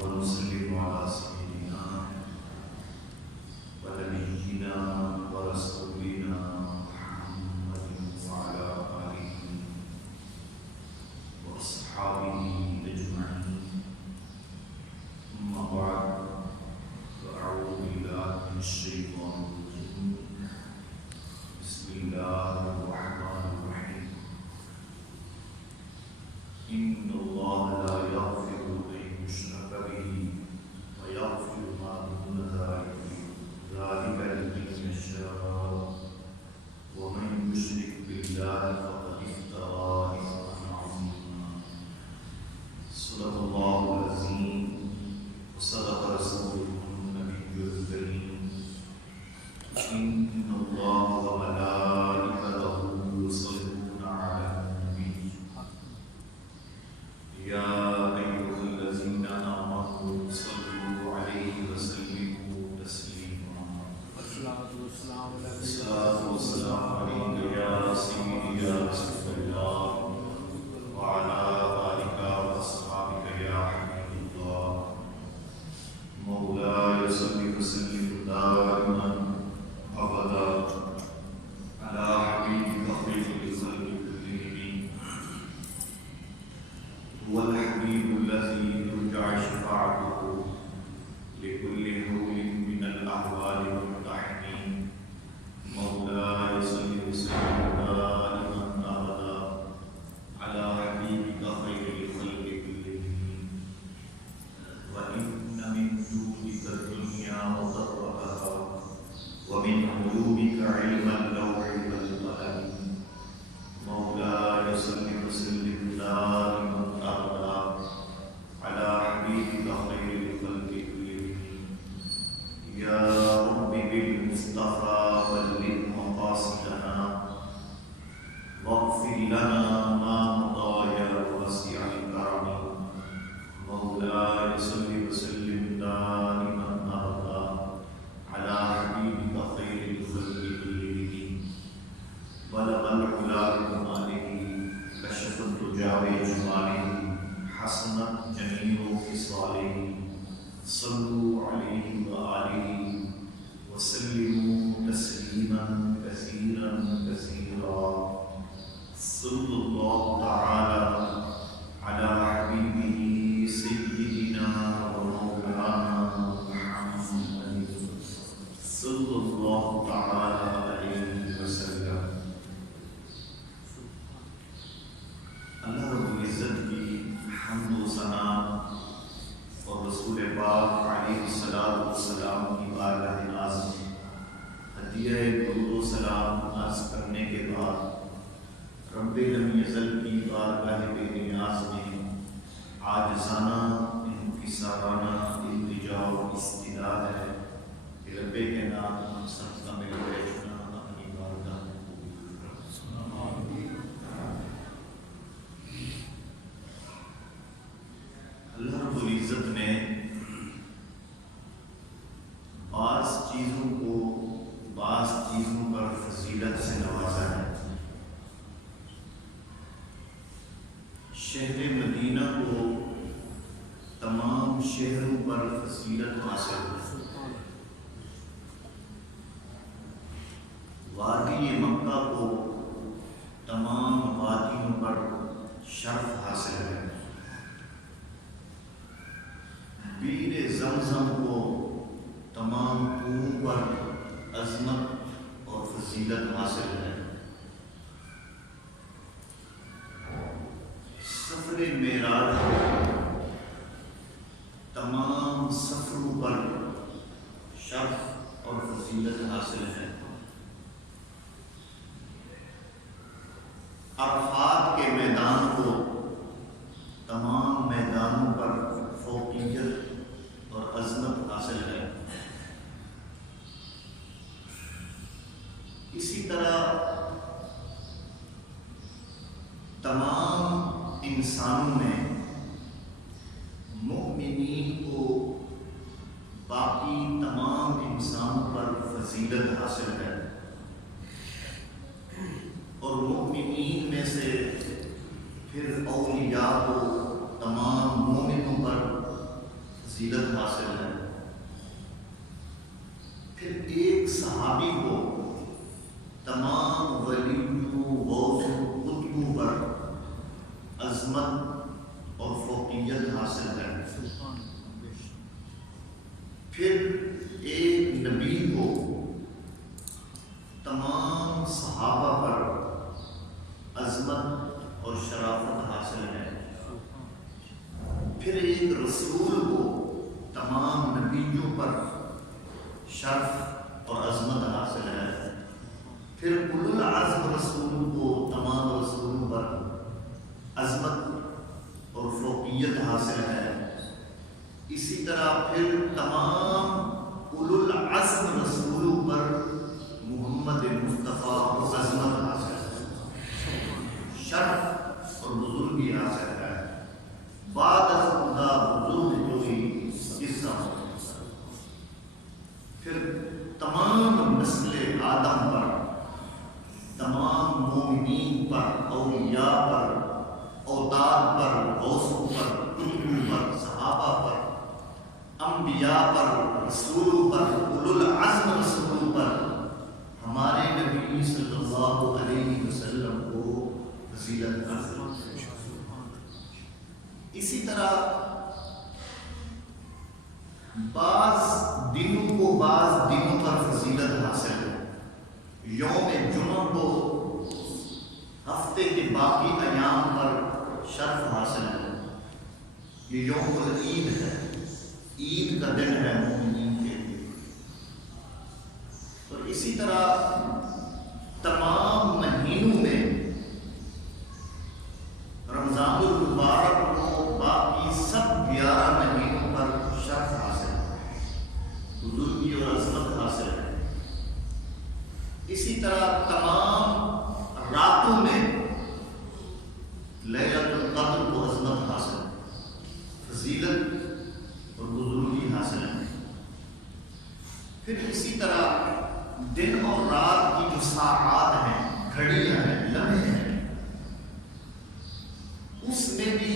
ونسلم على سيدنا ونبينا ورسولنا محمد وعلى آله وأصحابه أجمعين. أما بعد فأعوذ بالله من الشيطان الرجيم. بسم الله الرحمن الرحيم. إن الله لا يغفر أن يشرك به ويغفر ما دون ذلك لمن يشاء ومن يشرك بالله فقد افترى إثما عظيما. صدق الله العظيم وصدق رسوله النبي الكريم. إن الله وملائكته يصلون على النبي يا أيها الذين آمنوا صلوا عليه وسلموا تسليما. الصلاة والسلام عليك يا سيدي يا رسول الله وعلى آلك وأصحابك يا حبيب الله. مولاي صل وسلم دائما أبدا على حبيبك خير الخلق كلهم. هو الحبيب الذي ترجع شفاعته لكل هول من الأهوال والمحن. مولاي صل وسلم دائما أبدا على حبيبك خير الخلق كلهم. وإن من جودك الدنيا وضرها ومن علومك علم اللوح والقلم. مولاي صل وسلم دائما أبدا على حبيبك خير الخلق كلهم. يا رب بالمصطفى بلغ مقاصدنا واغفر لنا ما مضى يا واسع الكرم. مولاي صل وسلم دائما أبدا على حبيبك خير الخلق كلهم. بلغ العلا بكماله كشف الدجى بجماله حسنت جميع خصاله. صلوا عليه وآله وسلموا تسليما كثيرا كثيرا. صلى الله تعالى على حبيبه سيدنا ومولانا محمد صلى الله تعالى عليه وسلم. اللہ رب العزت کی حمد و ثنا اور رسول پاک علیہ الصلوۃ والسلام کی بارگاہ ناز میں ہدیہ درود و سلام عرض کرنے کے بعد رب لم یزل کی بارگاہ بے نیاز میں عاجزانہ انکسارانہ التجا و استدعا ہے کہ رب کے نام ہم سب کا مل بیٹھنا اپنی بارگاہ میں قبول کرنا. اللہ رب العزت نے بعض چیزوں پر فضیلت سے نوازا ہے. شہر مدینہ کو تمام شہروں پر فضیلت حاصل ہے. وادی مکہ کو تمام وادیوں پر شرف حاصل ہے. بیر زمزم کو تمام کنوؤں پر عظمت اور فضیلت حاصل ہے. سفر معراج تمام سفروں پر شرف اور فضیلت حاصل ہے. عرفات کے میدان کو تمام میدانوں پر فوقیت انسانوں میں مؤمنین کو باقی تمام انسانوں پر فضیلت حاصل ہے، اور مؤمنین میں سے پھر اولیاء کو تمام مومنوں پر فضیلت حاصل ہے۔ پھر ایک صحابی کو تمام ولیوں غوثوں قطبوں پر عظمت اور فوقیت حاصل ہے۔ پھر ایک نبی کو تمام صحابہ پر عظمت اور شرافت حاصل ہے۔ پھر ایک رسول کو تمام نبیوں پر شرف اور عظمت حاصل ہے۔ پھر اولو العزم رسول کو تمام رسولوں پر عظمت اور فوقیت حاصل ہے۔ اسی طرح پھر تمام اولو العزم رسولوں پر محمد مصطفیٰ کو عظمت حاصل ہے، شرف اور بزرگی حاصل ہے۔ بعد از خدا بزرگ جو ہی قصہ ہو۔ پھر تمام نسل آدم پر، تمام مومنین پر، اولیاء پر، اوتاد پر، غوثوں پر، قطبوں پر، صحابہ پر، انبیاء پر، رسولوں پر، اولو العزم رسولوں پر ہمارے نبی صلی اللہ علیہ وسلم کو فضیلت حاصل ہے۔ اسی طرح بعض دنوں کو بعض دنوں پر فضیلت حاصل ہے۔ یوم جمعہ کو ہفتے کے باقی ایام پر شرف حاصل ہے۔ یہ یوم العید ہے، عید کا دن ہے مومنین کے لیے۔ اور اسی طرح تمام مہینوں میں رمضان المبارک کو باقی سب 11 مہینوں پر شرف حاصل ہے، بزرگی اور عظمت حاصل ہے۔ اسی طرح تمام راتوں میں لیلۃ القدر کو عظمت حاصل ہے، فضیلت اور بزرگی حاصل ہے۔ پھر اسی طرح دن اور رات کی جو ساعات ہیں، گھڑیاں ہیں، لمحے ہیں، اس میں بھی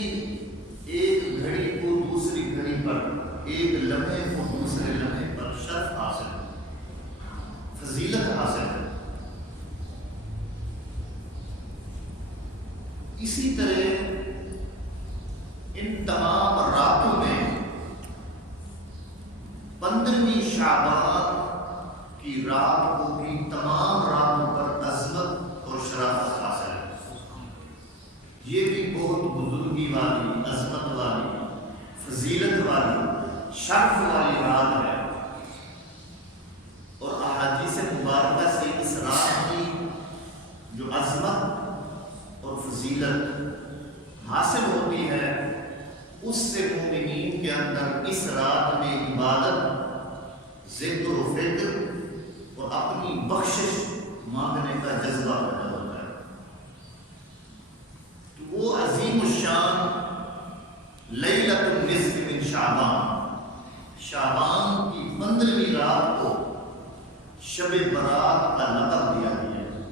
ایک گھڑی کو دوسری گھڑی پر، ایک لمحے کو دوسرے لمحے پر شرف حاصل ہے، فضیلت حاصل ہے۔ اسی طرح ان تمام راتوں میں 15ویں شعبان کی رات کو بھی تمام راتوں پر عظمت اور شرافت حاصل ہے۔ یہ بھی بہت بزرگی والی، عظمت والی، فضیلت والی، شرف والی رات ہے۔ اور احادیث مبارکہ سے اس رات کی جو عظمت اور فضیلت حاصل ہوتی ہے، اس سے مومنین کے اندر اس رات میں عبادت، ذکر و فکر اور اپنی بخشش مانگنے کا جذبہ پیدا ہوتا ہے۔ تو وہ عظیم الشان لیلۃ النصف من شعبان، شعبان کی 15ویں رات کو شب برات کا لقب دیا گیا ہے۔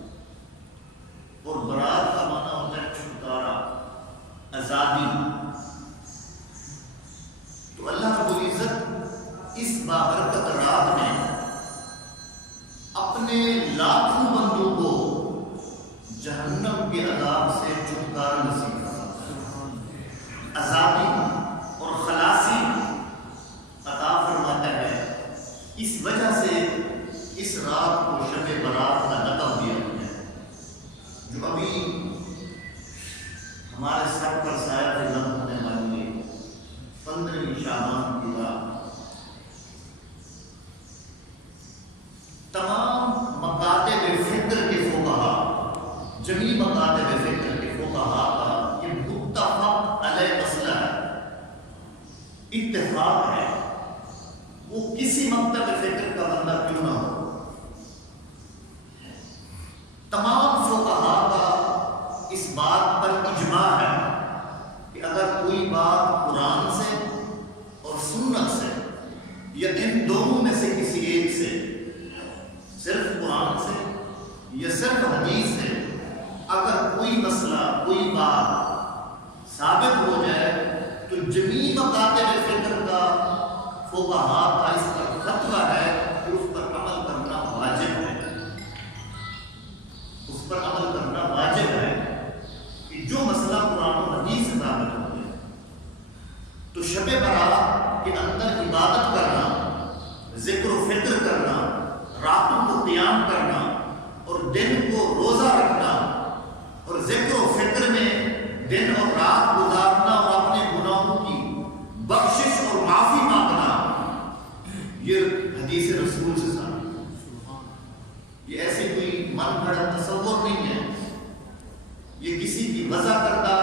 اور برات کا معنی ہوتا ہے چھٹکارا، آزادی۔ تو اللہ رب العزت اس بابرکت رات میں اپنے لاکھوں بندوں کو جہنم کے عذاب سے چھٹکارا نصیب کرتا ہے، آزادی اور خلاصی عطا فرماتا ہے۔ اس وجہ سے اس رات کو شب برات کا لقب دیا گیا ہے، جو ابھی ہمارے سر پر سایہ فضا ہونے والی ہے، 15ویں شعبان کی رات۔ تمام مکاتب فکر کے فقہا، جمیع مکاتب فکر کے فقہا کا یہ متفق علیہ مسئلہ ہے، اتفاق ہے، وہ کسی مکتب فکر کا بندہ کیوں نہ ہو، تمام فقہا کا اس بات پر اجماع ہے دن کو روزہ رکھنا اور ذکر و فکر میں دن اور رات گزارنا اور اپنے گناہوں کی بخشش اور معافی مانگنا، یہ حدیث رسول سے ثابت ہے۔ یہ ایسی کوئی من گھڑت تصور نہیں ہے، یہ کسی کی وضع کردہ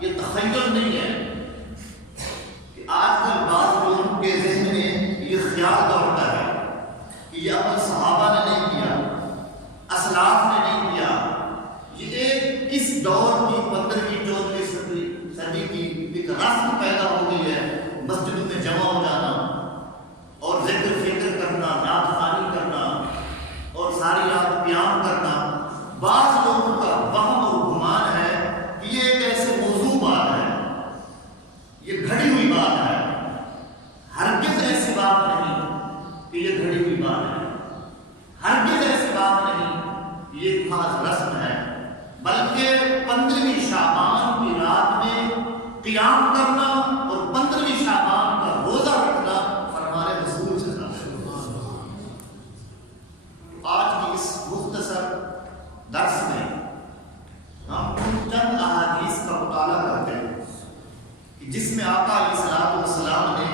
یہ تخیل نہیں ہے کہ آج کل بعض لوگوں کے ذہن میں یہ خیال دوڑتا ہے کہ یہ عمل صحابہ نے نہیں کیا، اسلاف نے نہیں کیا، یہ ایک اس دور کی 15ویں 14ویں صدی کی ایک رسم پیدا ہو گئی ہے، مسجدوں میں جمع ہو جانا اور ذکر فکر کرنا، نعت خوانی کرنا اور ساری رات قیام کرنا۔ بعض لوگوں کا وہم اور گمان ہے کہ یہ ایک ایسے موضوع بات ہے، یہ گھڑی ہوئی بات ہے۔ ہرگز ایسی بات نہیں کہ یہ گھڑی ہوئی بات ہے، ہرگز ایسی بات نہیں کہ یہ خاص رسم ہے، بلکہ 15ویں شعبان کی رات میں قیام کرنا اور 15ویں شعبان کا روزہ رکھنا فرمان رسول سے ثابت ہے۔ آج کی اس مختصر درس میں ہم ان چند احادیث کا مطالعہ کرتے ہیں کہ جس میں آقا علیہ الصلوۃ والسلام نے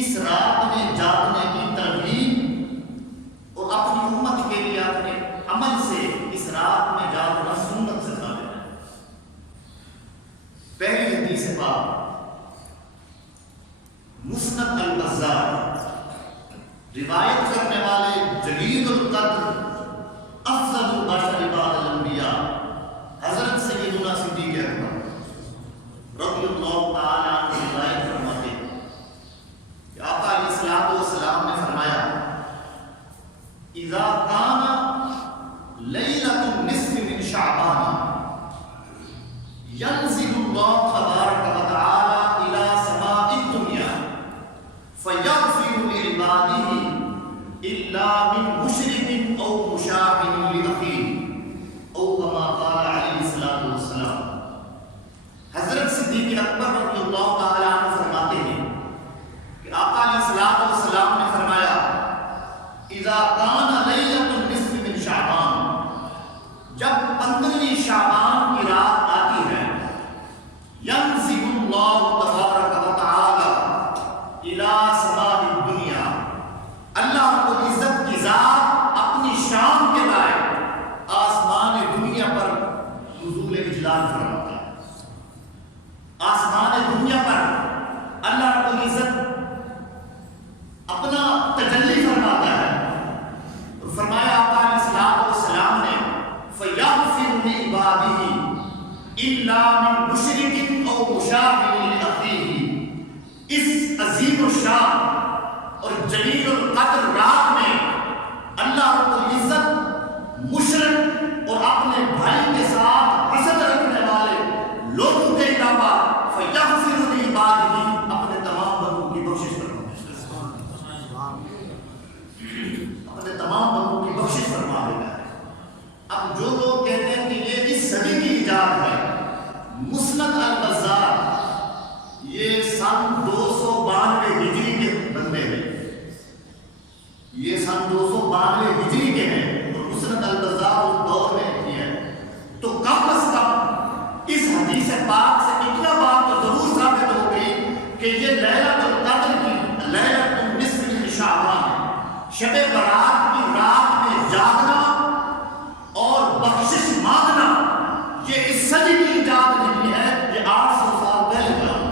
اس رات میں جاگنے کی ترغیب اور اپنی امت کے لیے اپنے عمل سے اس رات میں جاگنا سنت سے ثابت ہے۔ پہلی حدیث پاک مسند البزار، روایت کرنے والے جلیل القدر افضل البشر بعد الانبیاء حضرت سیدنا صدیق اکبر رضی اللہ تعالی عنہ روایت فرماتے ہیں کہ آقا علیہ الصلوۃ والسلام نے فرمایا، اذا کان لیلۃ النصف من شعبان ينزل الله تبارك وتعالى إلى سماء الدنيا فيغفر لعباده إلا من مشرك أو مشاحن لأخيه أو كما قال عليه الصلاة والسلام۔ حضرت صدیق اکبر رضی اللہ تعالی عنہ فرماتے ہیں کہ آقا علیہ الصلوۃ والسلام نے فرمایا، اذا كان ليلة النصف من شعبان، جب 15ویں شعبان کی رات آتی ہے، ينزل الله تبارك وتعالى الى سماء الدنيا، اللہ رب العزت کی ذات اپنی شان کے لائق آسمان دنیا پر نزول اجلال فرماتا ہے۔ آسمان دنیا پر اللہ رب العزت اپنا تجلی فرماتا ہے۔ فرمایا آقا علیہ الصلوۃ والسلام نے، فَيَغْفِرُ لِعِبَادِهِ إِلَّا مِن مُشْرِكٍ أَوْ مُشَاحِنٍ لِأَخِيهِ۔ اس عظیم الشان اور جلیل القدر رات میں اللہ رب العزت مشرک اور اپنے بھائی کے ساتھ حسد رکھنے والے لوگوں کے علاوہ فَيَغْفِرُ لِعِبَادِهِ اپنے تمام بندوں کی بخشش فرما، اپنے تمام بندوں کی بخشش فرما دیتا ہے۔ اب جو لوگ کہتے ہیں کہ یہ اس صدی کی ایجاد ہے، مسند البزار یہ سن 292 ہجری کے بندے ہیں، یہ سن 292 ہجری کے ہیں اور مسند البزار اس دور میں کی ہے، تو کم از کم اس حدیث پاک سے اتنا بات تو ضرور ثابت ہو گئی کہ یہ لیلۃ القدر کی لیلۃ النصف من شعبان، شب برات کی رات میں جاگنا اور بخشش مانگنا، یہ اس صدی کی ایجاد نہیں ہے، یہ 800 سال پہلے کا ہے،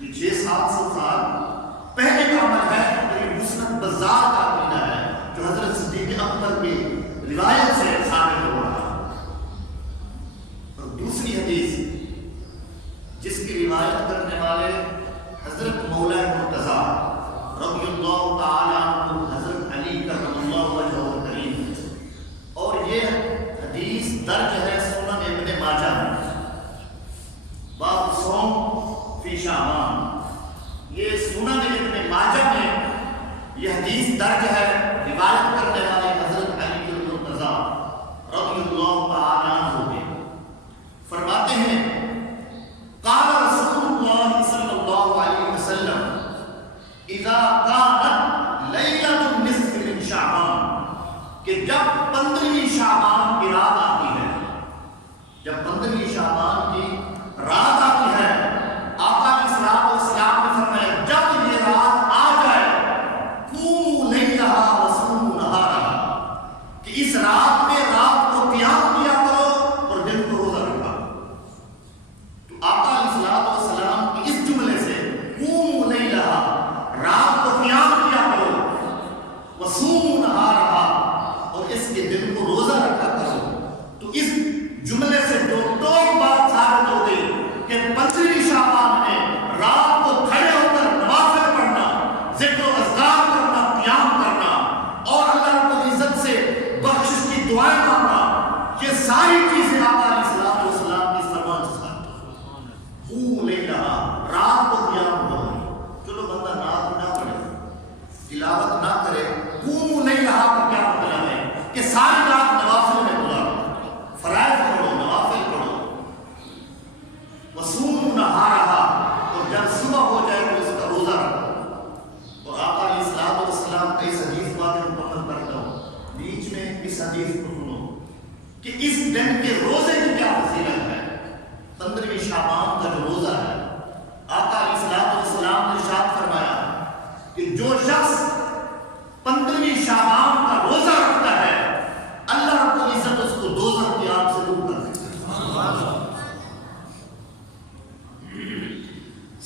یہ 600-700 سال پہلے کا عمل ہے۔ یہ مسند بزار کا عقیدہ ہے جو حضرت صدیق اکبر کی روایت سے ثابت ہو رہا ہے۔ اور دوسری حدیث جس کی روایت کرنے والے حضرت مولا مرتضیٰ رضی اللہ تعالی عنہ حضرت علی کرم اللہ وجہہ الکریم، اور یہ حدیث درج ہے سنن ابن ماجہ میں، باب صوم فی شعبان، یہ سنن ابن ماجہ میں یہ حدیث درج ہے، روایت کرنے والے حضرت علی کرم مرتضیٰ رضی اللہ تعالی عنہ کے فرماتے ہیں، قال رسول اللہ صلی اللہ علیہ وسلم اذا كانت لیلۃ النصف من شعبان، کہ 15ویں شعبان کی رات آتی ہے، جب 15ویں شعبان کی رات آتی ہے، آقا علیہ الصلوۃ والسلام نے فرمایا جب یہ رات آ جائے قوموا لیلھا وصوموا نہارھا، کہ اس رات میں رات کو قیام کیا کرو اور دن کو روزہ رکھا کرو۔ تو آقا علیہ الصلوۃ والسلام کی اس جملے سے قوموا لیلھا، رات کو قیام کیا کرو، وصوموا نہارھا، اور اس کے دن کو روزہ رکھا کرو، تو اس جملے سے جو ٹوک بات ثابت ہو گئی کہ 15ویں شعبان میں رات کو کھڑے ہو کر نوافل پڑھنا، ذکر و اذکار کرنا، قیام کرنا اور اللہ رب العزت سے بخشش کی دعائیں مانگنا، یہ ساری چیزیں آقا علیہ الصلوۃ والسلام کی فرمان سے ثابت ہوئی۔ قوموا لیلھا، رات کو قیام کرو، چلو بندہ نعت نہ پڑھے، تلاوت نہ کرے، قوموا لیلھا کا کیا مطلب ہے کہ ساری رات نوافل میں گزارو، فرائض پڑھو، نوافل پڑھو، وصوموا نہارھا، اور جب صبح ہو جائے تو اس کا روزہ رکھو۔ اور آقا علیہ الصلوۃ والسلام کا اس حدیث باتیں مکمل کرتا ہوں، بیچ میں اس حدیث کو سنو کہ اس دن کے روزے کی کیا فضیلت ہے۔ 15ویں شعبان کا جو روزہ ہے، آقا علیہ الصلوۃ والسلام نے ارشاد فرمایا کہ جو شخص 15ویں شعبان کا روزہ رکھتا ہے، اللہ رب العزت اس کو دوزخ کی آگ سے دور کر دیتا ہے۔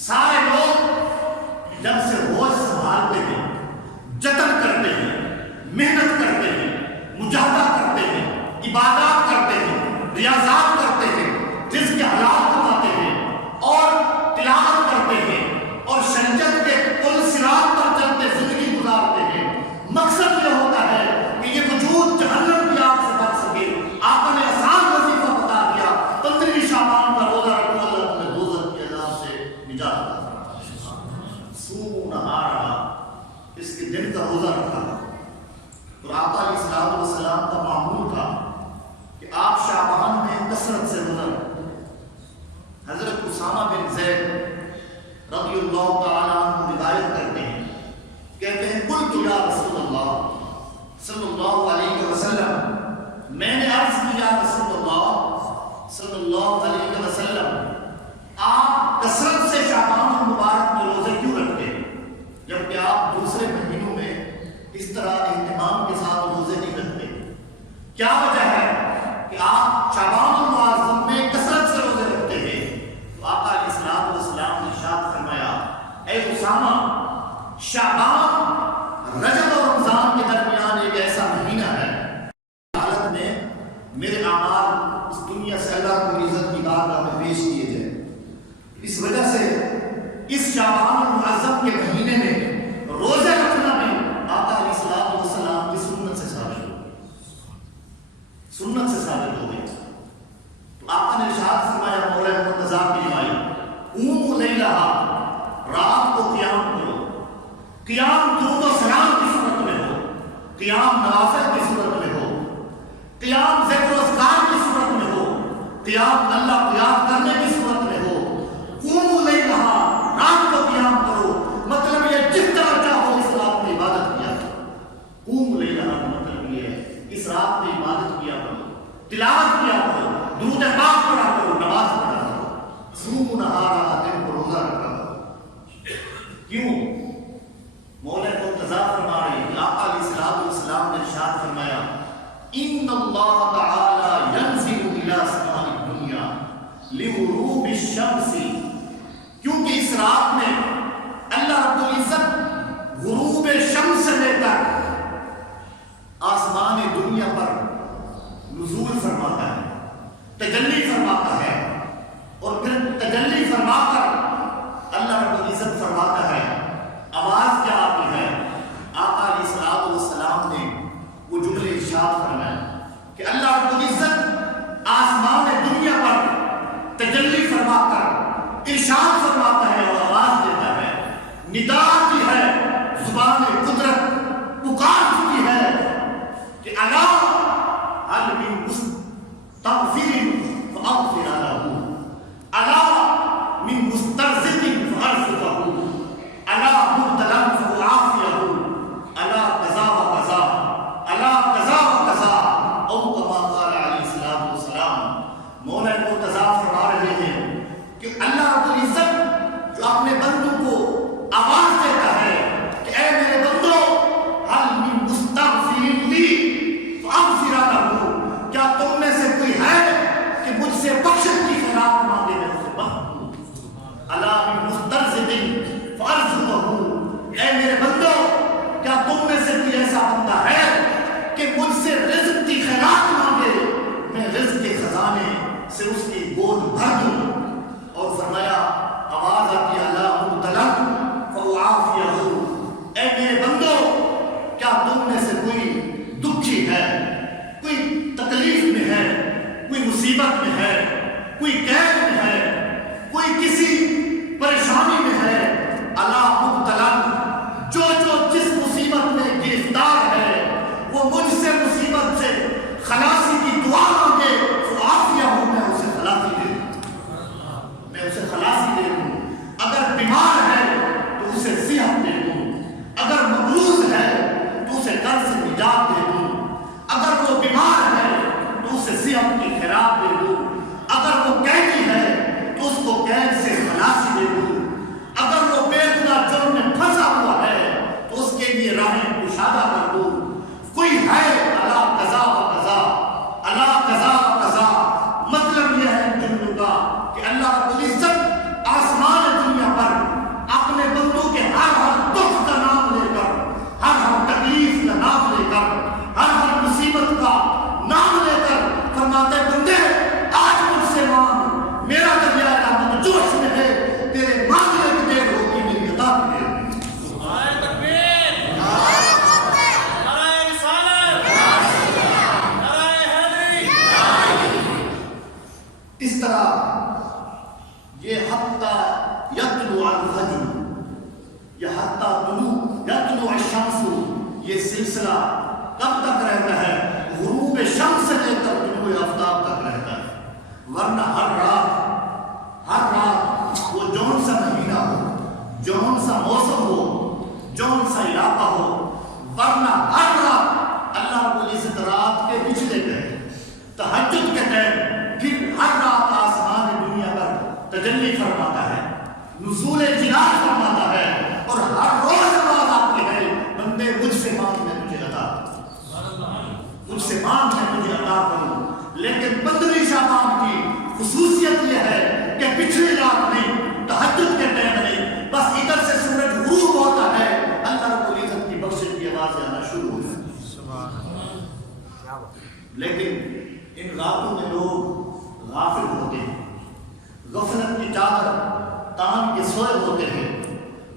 سارے لوگ جب سے ہوش سنبھالتے ہیں، جتن کرتے ہیں، محنت کرتے ہیں، مجاہدہ کرتے ہیں، عبادات کرتے ہیں، ریاضات کرتے ہیں، رزق حلال کماتے ہیں اور تلاوت کرتے ہیں اور شریعت کے پل صراط پر چلتے زندگی گزارتے ہیں، مقصد یہ ہوتا ہے کہ یہ وجود جہنم کی آگ سے بچ سکے۔ آقا نے آسان وظیفہ بتا دیا، 15ویں شعبان کا روزہ رکھو، اللہ تمہیں دوزخ کے عذاب سے نجات عطا فرمائے۔ صوموا نہارھا، اس کے دن کا روزہ رکھا۔ اور آقا علیہ الصلوۃ والسلام کا معمول تھا کہ آپ شعبان میں کثرت سے روزہ رکھتے۔ حضرت اسامہ بن زید رضی اللہ تعالیٰ عنہ روایت کرتے ہیں، کہتے ہیں قلت یا رسول اللہ صلی اللہ علیہ وسلم، میں نے عرض کیا رسول اللہ صلی اللہ علیہ وسلم، آپ کثرت سے شعبان المبارک میں روزے کیوں رکھتے ہیں جبکہ آپ دوسرے مہینوں میں اس طرح اہتمام کے ساتھ روزے نہیں رکھتے؟ کیا وجہ ہے کہ آپ شعبان المعظم میں کثرت سے روزے رکھتے ہیں؟ تو آقا علیہ الصلوۃ والسلام نے ارشاد فرمایا، اے اسامہ، شعبان رجب اور رمضان کے درمیان ایک ایسا مہینہ ہے حالت میں میرے اعمال اس دنیا سے اللہ کو عزت کی بارگاہ میں پیش کیے جائیں۔ اس وجہ سے اس شعبان المعظم کے مہینے میں روزے رکھنا بھی آقا علیہ الصلوۃ والسلام کی سنت سے ثابت ہو گئی، سنت سے ثابت ہو گئی۔ تو آقا نے ارشاد فرمایا مولا مرتضیٰ کی نمائی، قوموا لیلھا، رات کو قیام کرو، قیام درود و سلام کی صورت میں ہو، قیام نوافل کی صورت میں ہو، قیام ذکر و اذکار کی صورت میں ہو، قیام اللہ کو یاد کرنے کی صورت میں ہو۔ قوموا لیلھا، رات کو قیام کرو، مطلب یہ جس طرح چاہو اس رات میں عبادت کیا کرو۔ قوموا لیلھا کا مطلب یہ ہے اس رات میں عبادت کیا کرو، تلاوت کیا کرو، درود پاک پڑھا کرو، نماز پڑھا کرو، صوموا نہارھا، دن کو روزہ رکھا کرو۔ کیوں؟ مولا مرتضیٰ فرما رہے ہیں، آقا علیہ الصلوۃ والسلام نے ارشاد فرمایا، ان اللہ تعالی ینزل الی سماء الدنیا لغروب الشمس، کیونکہ اس رات میں اللہ رب العزت غروب شمس سے لے کر آسمان دنیا پر نزول فرماتا ہے، تجلی فرماتا ہے، اور پھر تجلی فرما کر اللہ رب العزت فرماتا ہے، آواز کیا آتی ہے؟ آقا علیہ الصلوۃ والسلام نے وہ جملے ارشاد فرمایا کہ اللہ رب العزت آسمان دنیا پر تجلی فرما کر ارشاد فرماتا ہے اور آواز دیتا ہے، ندا کی ہے زبان قدرت، پکار چکی ہے کہ الا هل من مستغفر فاغفر له، الا من مسترزق فارزقه، الا مبتلا فاعافيه، الا كذا وكذا، الا كذا وكذا، فارزقه، اے میرے بندو کیا تم میں سے کوئی ایسا بندہ ہے کہ مجھ سے رزق کی خیرات مانگے، میں رزق کے خزانے سے اس کی گود بھر دوں؟ اور فرمایا آواز آتی الا مبتلا فاعافیہ، اے میرے بندو کیا تم میں سے کوئی دکھی ہے، کوئی تکلیف میں ہے، کوئی مصیبت میں ہے، کوئی قید میں ہے، کوئی کسی پریشانی میں ہے؟ الا مبتلا، جو جس مصیبت میں گرفتار ہے وہ مجھ سے مصیبت سے خلاصی کی دعا مانگے، فعافیہ ہوں، میں اسے خلاصی دے دوں، میں اسے خلاصی دے دوں۔ اگر بیمار ہے تو اسے صحت دے دوں، اگر مقروض ہے تو اسے قرض سے نجات دے دوں، اگر وہ بیمار ہے تو اسے صحت کی خیرات دے دوں، اگر وہ قیدی ہے تو اس کو قید سے خلاصی دے دوں، اگر وہ بے گناہ جرم میں پھنسا ہوا ہے تو اس کے لیے راہیں کشادہ کر دوں۔ کوئی ہے الا قضا و قضا، الا قضا و قضا، مطلب یہ ہے جملوں کا کہ اللہ رب العزت آسمان دنیا پر اپنے بندوں کے ہر دکھ کا نام لے کر، ہر تکلیف کا نام لے کر، ہر مصیبت کا نام لے کر فرماتے بندے آج مجھ سے مانگ، میرا دریا رحمت جوش میں ہے، تیرے مانگنے کی دیر ہوگی میری عطا کی دیر۔ اس طرح یہ حتی یطلع الفجر یا حتی یطلع الشمس، یہ سلسلہ کب تک رہتا ہے؟ غروب شمس سے لے کر طلوع آفتاب تک رہتا ہے، ورنہ ہر رات وہ جون سا مہینہ ہو، جون سا موسم ہو، جون سا علاقہ ہو، ورنہ ہر رات اللہ رب العزت رات کے پچھلے گئے تہجد کے ٹائم پھر ہر رات آسمان دنیا پر تجلی فرماتا ہے، نزول جلال فرماتا ہے، اور ہر روز آواز آتی ہے بندے مجھ سے مانگ میں مجھے عطا، مجھ سے مانگ میں مجھے عطا کروں۔ لیکن 15 شعبان کی خصوصیت یہ ہے کہ پچھلی رات نہیں، تہجد کے ٹائم نہیں، بس ادھر سے سورج غروب ہوتا ہے اللہ رب العزت کی بخشش کی آواز آنا شروع ہو جاتی ہے۔ لیکن ان راتوں میں لوگ غافل ہوتے ہیں، غفلت کی چادر تان کے سوئے ہوتے ہیں،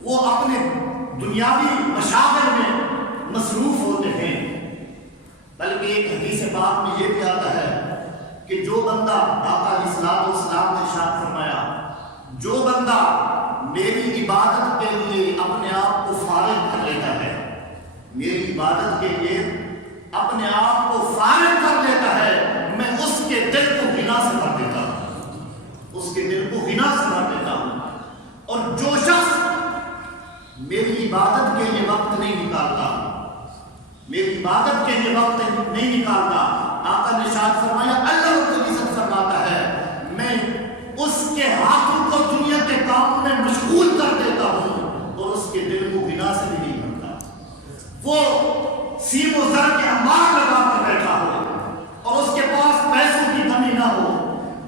وہ اپنے دنیاوی مشاغل میں مصروف ہوتے ہیں۔ بلکہ ایک حدیث پاک میں یہ بھی آتا ہے کہ جو بندہ، آقا علیہ الصلوۃ والسلام نے ارشاد فرمایا، جو بندہ میری عبادت کے لیے اپنے آپ کو فارغ کر لیتا ہے، میری عبادت کے لیے اپنے آپ کو فارغ کر لیتا ہے، میں اس کے دل کو غنا سے بھر دیتا ہوں، اس کے دل کو غنا سے بھر دیتا ہوں۔ اور جو شخص میری عبادت کے لیے وقت نہیں نکالتا، میری عبادت کے لیے وقت نہیں نکالتا، آقا نے ارشاد فرمایا، اللہ رب العزت فرماتا ہے میں اس کے ہاتھوں کو دنیا کے کاموں میں مشغول کر دیتا ہوں اور اس کے دل کو غنا سے بھی نہیں بھرتا۔ وہ سیم و زر کے انبار لگا کر بیٹھا ہو اور اس کے پاس پیسوں کی کمی نہ ہو،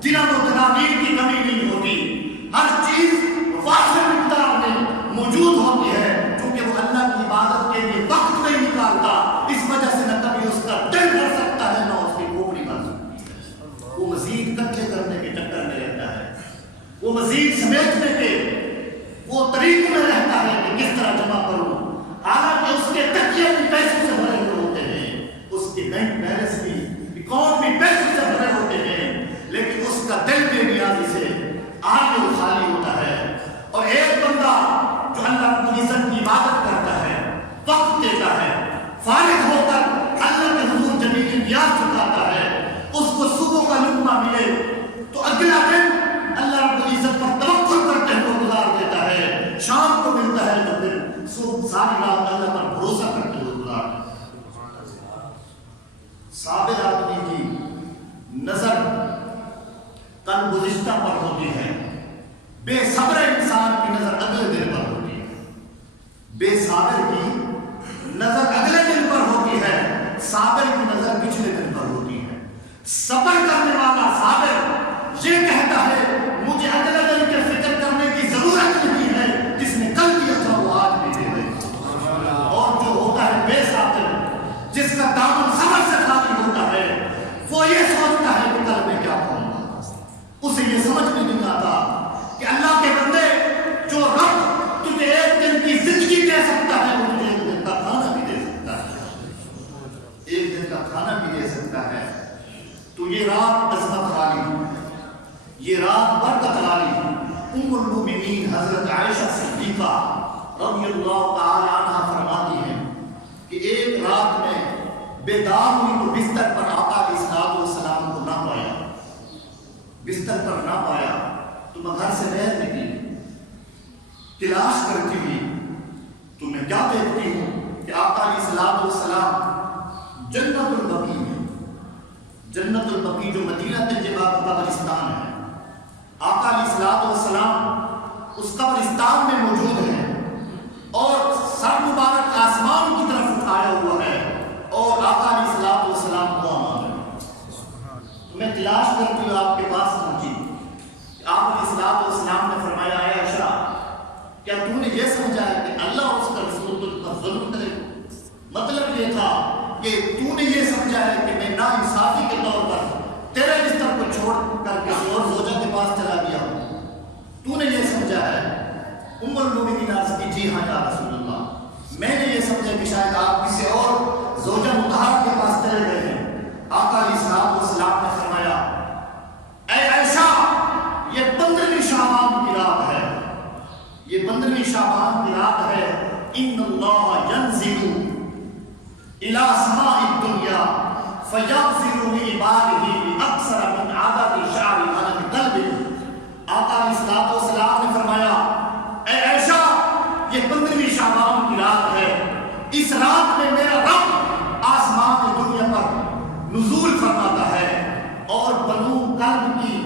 درہم و دنانیر کی کمی نہیں ہوتی، ہر چیز واضح مقدار میں موجود ہوتی ہے، کیونکہ وہ اللہ کی عبادت کے لیے وقت نہیں نکالتا، اس وجہ سے نہ کبھی اس کا دل بھر سکتا ہے نہ اس کی کھوپڑی بھر سکتی ہے۔ وہ مزید اکٹھے کرنے کے چکر میں رہتا ہے، وہ مزید سمیٹنے کے وہ طریق میں رہتا ہے کہ کس طرح جمع کروں، حالانکہ اس کے تکیے بھی پیسوں سے بھرے ہوئے ہوتے ہیں، اس کے بینک بیلنس بھی، اکاؤنٹ بھی پیسوں سے بھرے ہوتے ہیں، لیکن اس کا دل بے نیازی سے آگے خالی ہوتا ہے۔ اور ایک بندہ جو اللہ رب العزت کی عبادت کرتا ہے، وقت دیتا ہے، فارغ ہو کر اللہ کے حضور جمیل نیاز چکاتا ہے، اس کو صبح کا لقمہ ملے تو اگلا دن اللہ رب العزت پر توکل کرتے ہوئے گزار دیتا ہے، شام کو ملتا ہے تو پھر صبح ساری رات اللہ پر بھروسہ کرتے ہوئے گزار دیتا ہے۔ صابر آدمی کی نظر کل گزشتہ پر ہوتی ہے، بے صبر انسان کی نظر اگلے دن پر ہوتی ہے، بے صابر کی نظر اگلے دن پر ہوتی ہے، صابر کی نظر پچھلے دن پر ہوتی ہے۔ صبر کرنے والا صابر یہ کہتا ہے مجھے اگلے دن کی فکر کرنے کی ضرورت نہیں ہے، جس یہ رات برکت والی ام المؤمنین حضرت عائشہ صدیقہ رضی اللہ تعالی عنہ فرماتی ہیں کہ ایک رات میں بیدار ہوئی تو بستر پر آقا علیہ الصلوۃ والسلام کو نہ پایا، بستر پر نہ پایا تو میں گھر سے باہر نکلی، تلاش کرتی ہوئی تو میں کیا دیکھتی ہوں کہ آقا علیہ الصلوۃ والسلام جنت البقیع میں، جنت البقیع جو مدینہ طیبہ کا قبرستان ہے، آقا علیہ الصلوۃ والسلام اس قبرستان میں موجود ہے اور سر مبارک آسمان کی طرف اٹھایا ہوا ہے اور آقا علیہ الصلوۃ والسلام کو آمد ہے۔ تو میں تلاش کرتی ہوں آپ کے پاس پہنچی، آپ علیہ الصلوۃ والسلام نے فرمایا اے عائشہ کیا تو نے یہ سمجھا ہے کہ اللہ اور اس کا رسول تجھ پر ظلم کرے؟ مطلب یہ تھا کہ تو نے یہ سمجھا ہے کہ میں ناانصافی کے طور پر تیرے بستر کو چھوڑ کر کسی اور زوجہ کے پاس چلا گیا ہوں، تو نے یہ سمجھا ہے؟ ام المؤمنین عرض کی جی ہاں یا رسول اللہ، میں نے یہ سمجھا کہ شاید آپ کسی اور زوجہ مطہرہ کے پاس چلے گئے ہیں۔ آقا علیہ الصلوۃ والسلام نے فرمایا اے عائشہ یہ 15ویں شعبان کی رات ہے، یہ 15ویں شعبان کی رات ہے، ان اللہ ینزل الی سماء الدنیا فیغفر لعبادہ باکثر من عدد شعر علی القلب۔ آقا علیہ الصلوۃ والسلام نے فرمایا اے عائشہ یہ 15ویں شعبان کی رات ہے، اس رات میں میرا رب آسمان دنیا پر نزول فرماتا ہے اور بنو قلب کی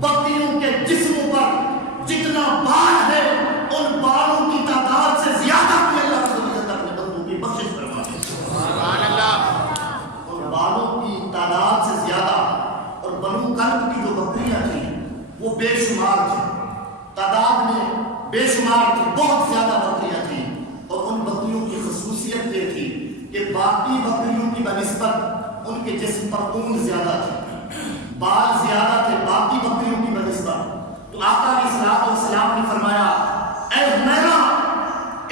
بکریوں کے جسموں پر جتنا بال ہے ان بالوں کی تعداد سے زیادہ بھی اللہ رب العزت اپنے بندوں کی بخشش فرماتے ہیں۔ سبحان اللہ۔ ان بالوں کی تعداد سے زیادہ، اور بنو قلب کی جو بکریاں تھیں وہ بے شمار تھیں، تعداد میں بے شمار تھی، بہت زیادہ بکریاں تھیں، اور ان بکریوں کی خصوصیت یہ تھی کہ باقی بکریوں کی بنسبت ان کے جسم پر اون زیادہ تھی، بال زیادہ تھے باقی بکریوں کی بنسبت۔ تو آقا علیہ الصلوۃ والسلام نے فرمایا اے حمیرہ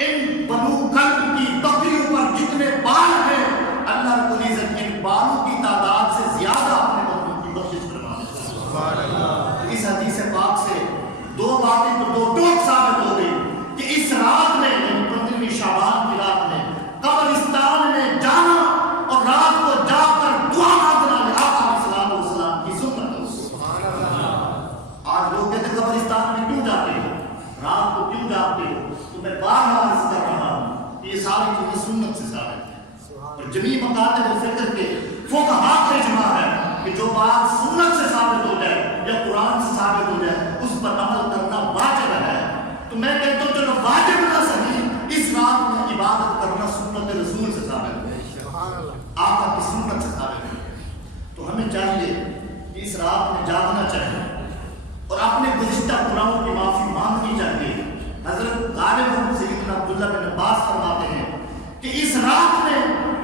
ان بنو قلب کی بکریوں پر جتنے بال ہیں اللہ رب العزت ان بالوں کی تعداد سے زیادہ اپنے بندوں کی بخشش فرماتا ہے۔ سبحان اللہ۔ اس حدیث پاک سے دو باتیں تو دو ٹوک ثابت ہو گئی کہ اس رات میں یعنی 15ویں شعبان کی رات میں قبرستان میں جانا اور رات کو جا کر دعا مانگنا آقا علیہ الصلوۃ والسلام کی سنت ہے۔ سبحان اللہ۔ آج لوگ کہتے ہیں قبرستان میں کیوں جاتے ہو، رات کو کیوں جاتے ہو؟ تو میں بار بار عرض کر رہا ہوں یہ ساری چیزیں سنت سے ثابت ہیں، اور جمیع مکاتب فکر کے فقہاء کا اجماع ہے کہ جو بات سنت سے ثابت ہو جائے یا قرآن سے ثابت ہو جائے اس پر عمل کرنا واجب ہے۔ تو میں کہتا ہوں چلو واجب نہ صحیح، اس رات میں عبادت کرنا سنت رسول سے ثابت ہے، آقا کی سنت سے ثابت ہے۔ تو ہمیں چاہیے کہ اس رات میں جاگنا چاہیے اور اپنے گزشتہ گناہوں کی معافی مانگنی چاہیے۔ حضرت غالب سیدنا عبداللہ بن عباس فرماتے ہیں کہ اس رات میں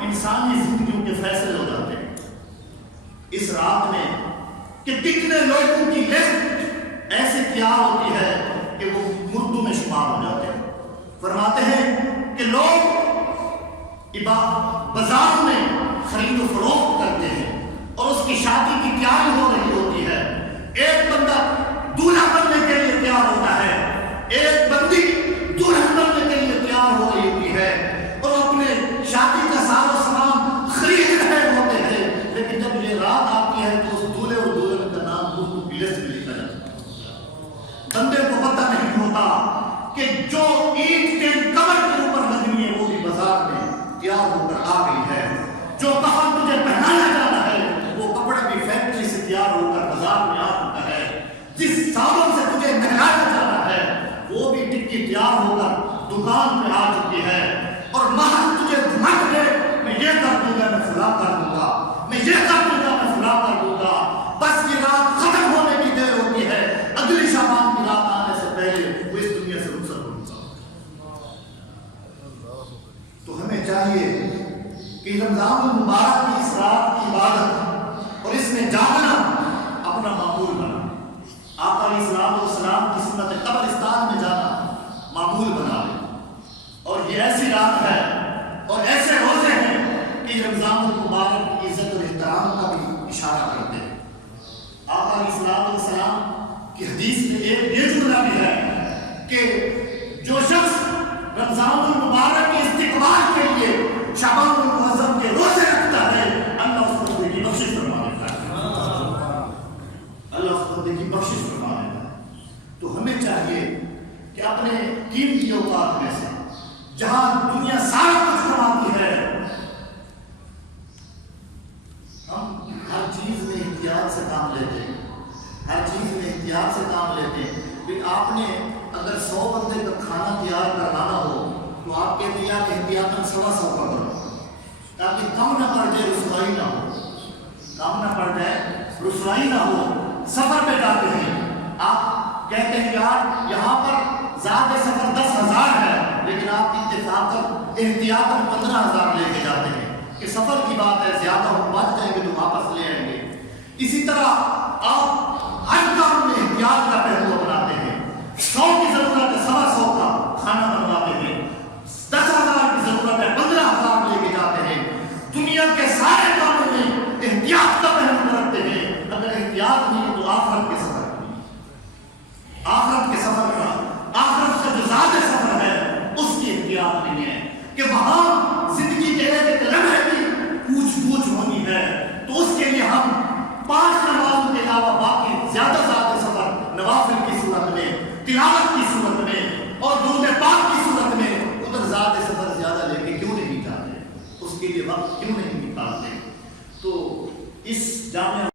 انسانی زندگیوں کے فیصلے ہو جاتے ہیں، اس رات میں کہ کتنے لوگوں کی لسٹ ایسے تیار ہوتی ہے کہ وہ مردوں میں شمار ہو جاتے ہیں۔ فرماتے ہیں کہ لوگ بازار میں خرید و فروخت کرتے ہیں اور اس کی شادی کی تیاری ہو رہی ہوتی ہے، ایک بندہ دولہا بننے کے لیے تیار ہوتا ہے، ایک بندی دلہن بننے کے لیے تیار ہو رہی ہوتی ہے اور اپنے شادی کا ساز و سامان خرید رہے ہوتے ہیں، لیکن جب یہ رات آتی ہے تو اس دولہے اور دلہن کا نام مردوں کی لسٹ میں لکھا جاتا ہے۔ بندے کو پتہ نہیں ہوتا کہ جو اینٹ کے کمر کے اوپر لگنی ہے وہ بھی بازار میں تیار ہو کر آ گئی ہے، جو کفن تجھے پہنایا جانا ہے وہ کپڑا بھی فیکٹری سے تیار ہو کر بازار میں آ چکا ہے، جس صابن سے تجھے نہلایا جانا ہے وہ بھی ٹکی تیار ہو کر دکان میں آ چکی ہے، اور مہر تجھے مٹ دے میں یہ کر دوں گا، میں فلاں کر دوں گا، میں یہ کر دوں گا، میں فلاں کر دوں گا، بس یہ رات ختم ہونے کی دیر ہوتی ہے، اگلی شعبان کی رات آنے سے پہلے وہ اس دنیا سے رخصت ہو جائے۔ تو ہمیں چاہیے کہ رمضان المبارک کی اس رات کی عبادت اور اس میں جاگنا اپنا معمول بنا، آقا علیہ الصلوۃ والسلام کی سنت قبرستان میں جانا معمول بنا لے، اور یہ ایسی رات ہے اور ایسے روزے ہیں کہ رمضان المبارک کی عزت اور احترام کا بھی اشارہ کرتے ہیں۔ آقا علیہ الصلوۃ والسلام کہ حدیث میں ایک یہ جملہ بھی ہے کہ جو شخص رمضان المبارک کے استقبال کے لیے شعبان المعظم کے روزے رکھتا ہے اللہ اس بندے کی بخشش فرما دیتا ہے، اللہ اس بندے کی بخشش فرما دیتا ہے۔ تو ہمیں چاہیے کہ اپنے قیمتی اوقات میں سے جہاں دنیا سارا کچھ کماتی ہے، ہم ہر چیز میں احتیاط سے کام لیتے ہیں، ہر چیز میں احتیاط سے کام لیتے ہیں۔ پھر آپ نے اگر 100 بندے کا کھانا تیار کروانا ہو تو آپ کہتے ہیں یار احتیاطاً 125 کا کرو تاکہ کم نہ پڑ جائے، رسوائی نہ ہو، کم نہ پڑ جائے، رسوائی نہ ہو۔ سفر پہ جاتے ہیں، آپ کہتے ہیں یار یہاں پر زیادہ سفر 10,000 ہے، لیکن آپ اتفاقاً احتیاطاً 15,000 لے کے جاتے ہیں کہ سفر کی بات ہے، زیادہ ہم بچ جائیں گے تو واپس لے آئیں گے۔ اسی طرح آپ ہر کام میں احتیاط کا پہلو اپناتے ہیں۔ 100 کی ضرورت ہے 125 کا کھانا بنواتے ہیں، 10,000 کی ضرورت ہے 15,000 لے کے جاتے ہیں۔ دنیا کے سارے کاموں میں احتیاط کا پہلو رکھتے ہیں۔ اگر احتیاط نہیں تو آخرت کے سفر آخرت کا جو زیادہ سفر ہے اس کی احتیاط نہیں ہے کہ وہاں زندگی کے ایک لمحے کی پوچھ گچھ ہونی ہے، تو اس کے لیے ہم 5 نمازوں کے علاوہ باقی زیادہ سفر نوافل کی صورت میں، تلاوت کی صورت میں اور درود پاک کی صورت میں ادھر زیادہ سفر زیادہ لے کے کیوں نہیں جاتے، اس کے لیے وقت کیوں نہیں نکالتے۔ تو اس جامعہ